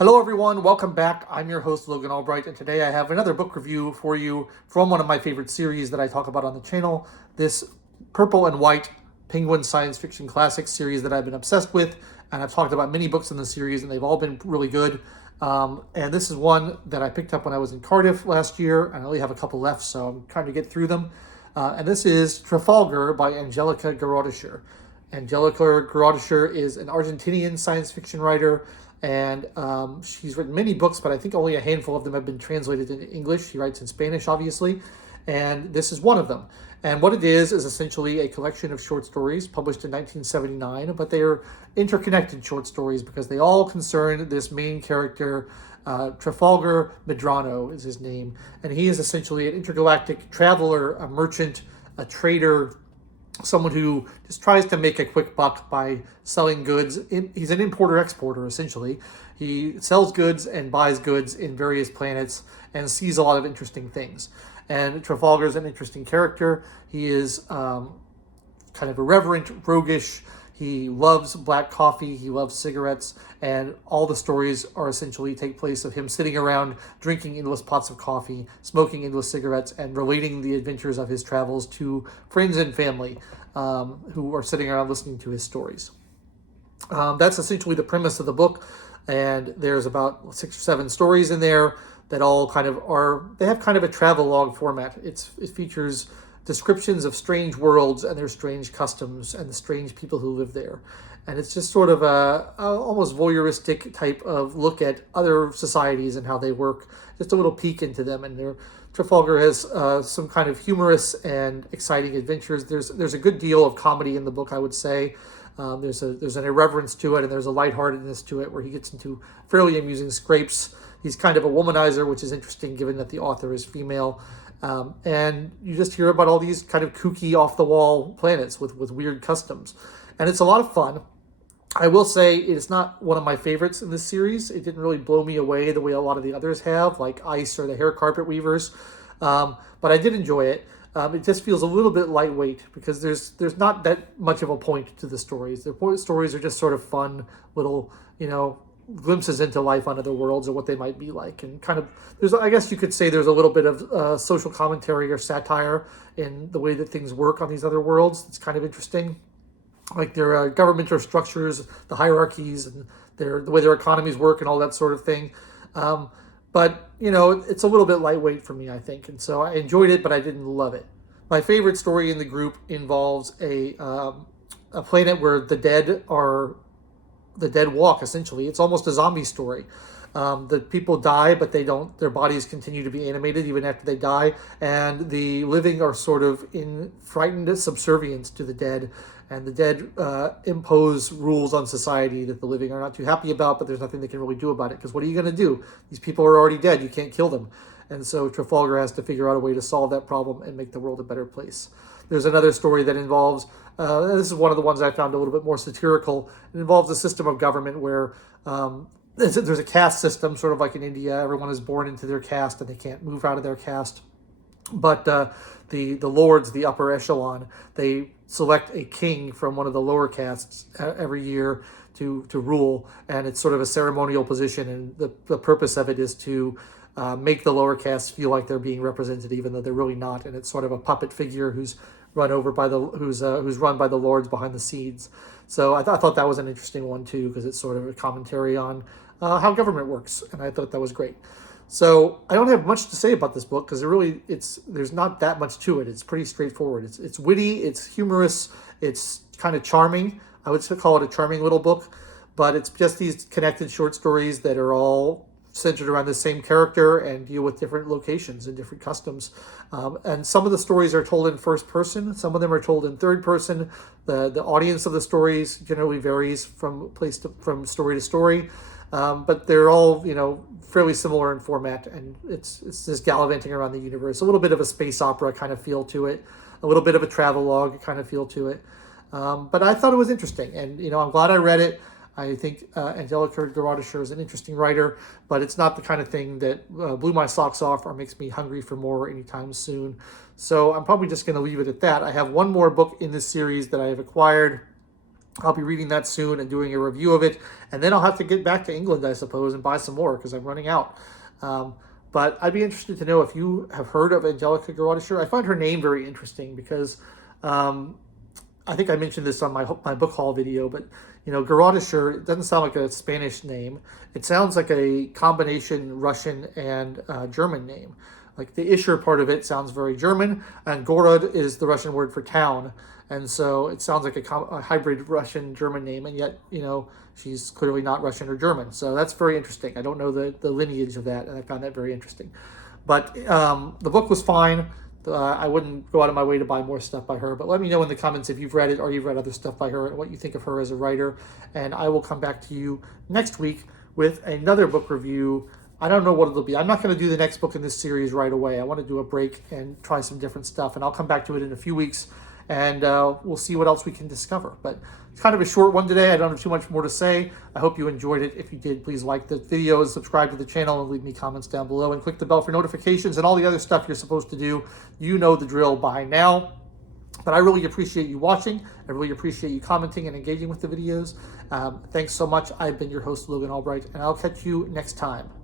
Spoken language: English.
Hello, everyone. Welcome back. I'm your host, Logan Albright, and today I have another book review for you from one of my favorite series that I talk about on the channel, this Purple and White Penguin Science Fiction Classics series that I've been obsessed with, and I've talked about many books in the series, and they've all been really good. And this is one that I picked up when I was in Cardiff last year, and I only have a couple left, so I'm trying to get through them. And this is Trafalger by Angélica Gorodischer. Angélica Gorodischer is an Argentinian science fiction writer, and she's written many books, but I think only a handful of them have been translated into English. She writes in Spanish, obviously, and this is one of them. And what it is essentially a collection of short stories published in 1979, but they are interconnected short stories because they all concern this main character. Trafalger Medrano is his name, and he is essentially an intergalactic traveler, a merchant, a trader, someone who just tries to make a quick buck by selling goods. He's an importer-exporter, essentially. He sells goods and buys goods in various planets and sees a lot of interesting things. And Trafalgar is an interesting character. He is kind of irreverent, roguish. He loves black coffee. He loves cigarettes. And all the stories are essentially take place of him sitting around, drinking endless pots of coffee, smoking endless cigarettes, and relating the adventures of his travels to friends and family who are sitting around listening to his stories. That's essentially the premise of the book. And there's about 6 or 7 stories in there that all kind of they have kind of a travelogue format. It features descriptions of strange worlds and their strange customs and the strange people who live there. And it's just sort of a almost voyeuristic type of look at other societies and how they work, just a little peek into them. And Trafalgar has some kind of humorous and exciting adventures. There's a good deal of comedy in the book, I would say. There's an irreverence to it, and there's a lightheartedness to it where he gets into fairly amusing scrapes. He's kind of a womanizer, which is interesting given that the author is female. And you just hear about all these kind of kooky, off-the-wall planets with weird customs. And it's a lot of fun. I will say it's not one of my favorites in this series. It didn't really blow me away the way a lot of the others have, like Ice or the Hair Carpet Weavers. But I did enjoy it. It just feels a little bit lightweight because there's not that much of a point to the stories. The stories are just sort of fun little, glimpses into life on other worlds or what they might be like. And kind of, I guess you could say there's a little bit of social commentary or satire in the way that things work on these other worlds. It's kind of interesting. Like their governmental structures, the hierarchies, and the way their economies work and all that sort of thing. But, it's a little bit lightweight for me, I think. And so I enjoyed it, but I didn't love it. My favorite story in the group involves a planet where the dead walk, essentially. It's almost a zombie story. The people die, but they don't. Their bodies continue to be animated even after they die, and the living are sort of in frightened subservience to the dead, and the dead impose rules on society that the living are not too happy about, but there's nothing they can really do about it, because what are you going to do? These people are already dead. You can't kill them. And so Trafalgar has to figure out a way to solve that problem and make the world a better place. There's another story that involves, this is one of the ones I found a little bit more satirical. It involves a system of government where there's a caste system, sort of like in India. Everyone is born into their caste and they can't move out of their caste. But the lords, the upper echelon, they select a king from one of the lower castes every year to rule. And it's sort of a ceremonial position. And the purpose of it is to make the lower castes feel like they're being represented, even though they're really not. And it's sort of a puppet figure who's run by the lords behind the scenes. So I thought that was an interesting one too, because it's sort of a commentary on how government works, and I thought that was great. So I don't have much to say about this book because there's not that much to it. It's pretty straightforward. It's witty, it's humorous, it's kind of charming. I would call it a charming little book, but it's just these connected short stories that are all centered around the same character and deal with different locations and different customs. And some of the stories are told in first person. Some of them are told in third person. The audience of the stories generally varies from story to story. But they're all, fairly similar in format, and it's just gallivanting around the universe. A little bit of a space opera kind of feel to it, a little bit of a travelogue kind of feel to it. But I thought it was interesting, and, I'm glad I read it. I think Angélica Gorodischer is an interesting writer, but it's not the kind of thing that blew my socks off or makes me hungry for more anytime soon. So I'm probably just going to leave it at that. I have one more book in this series that I have acquired I'll be reading that soon and doing a review of it. And then I'll have to get back to England, I suppose, and buy some more because I'm running out. But I'd be interested to know if you have heard of Angélica Gorodischer. I find her name very interesting because I think I mentioned this on my book haul video, but Gorodischer, it doesn't sound like a Spanish name. It sounds like a combination Russian and German name. Like the Ischer part of it sounds very German, and Gorod is the Russian word for town. And so it sounds like a hybrid Russian-German name, and yet, she's clearly not Russian or German. So that's very interesting. I don't know the lineage of that, and I found that very interesting. But the book was fine. I wouldn't go out of my way to buy more stuff by her, but let me know in the comments if you've read it or you've read other stuff by her and what you think of her as a writer. And I will come back to you next week with another book review. I don't know what it'll be. I'm not going to do the next book in this series right away. I want to do a break and try some different stuff, and I'll come back to it in a few weeks, and we'll see what else we can discover. But it's kind of a short one today. I don't have too much more to say. I hope you enjoyed it. If you did, please like the video and subscribe to the channel and leave me comments down below and click the bell for notifications and all the other stuff you're supposed to do. You know the drill by now. But I really appreciate you watching. I really appreciate you commenting and engaging with the videos. Thanks so much. I've been your host, Logan Albright, and I'll catch you next time.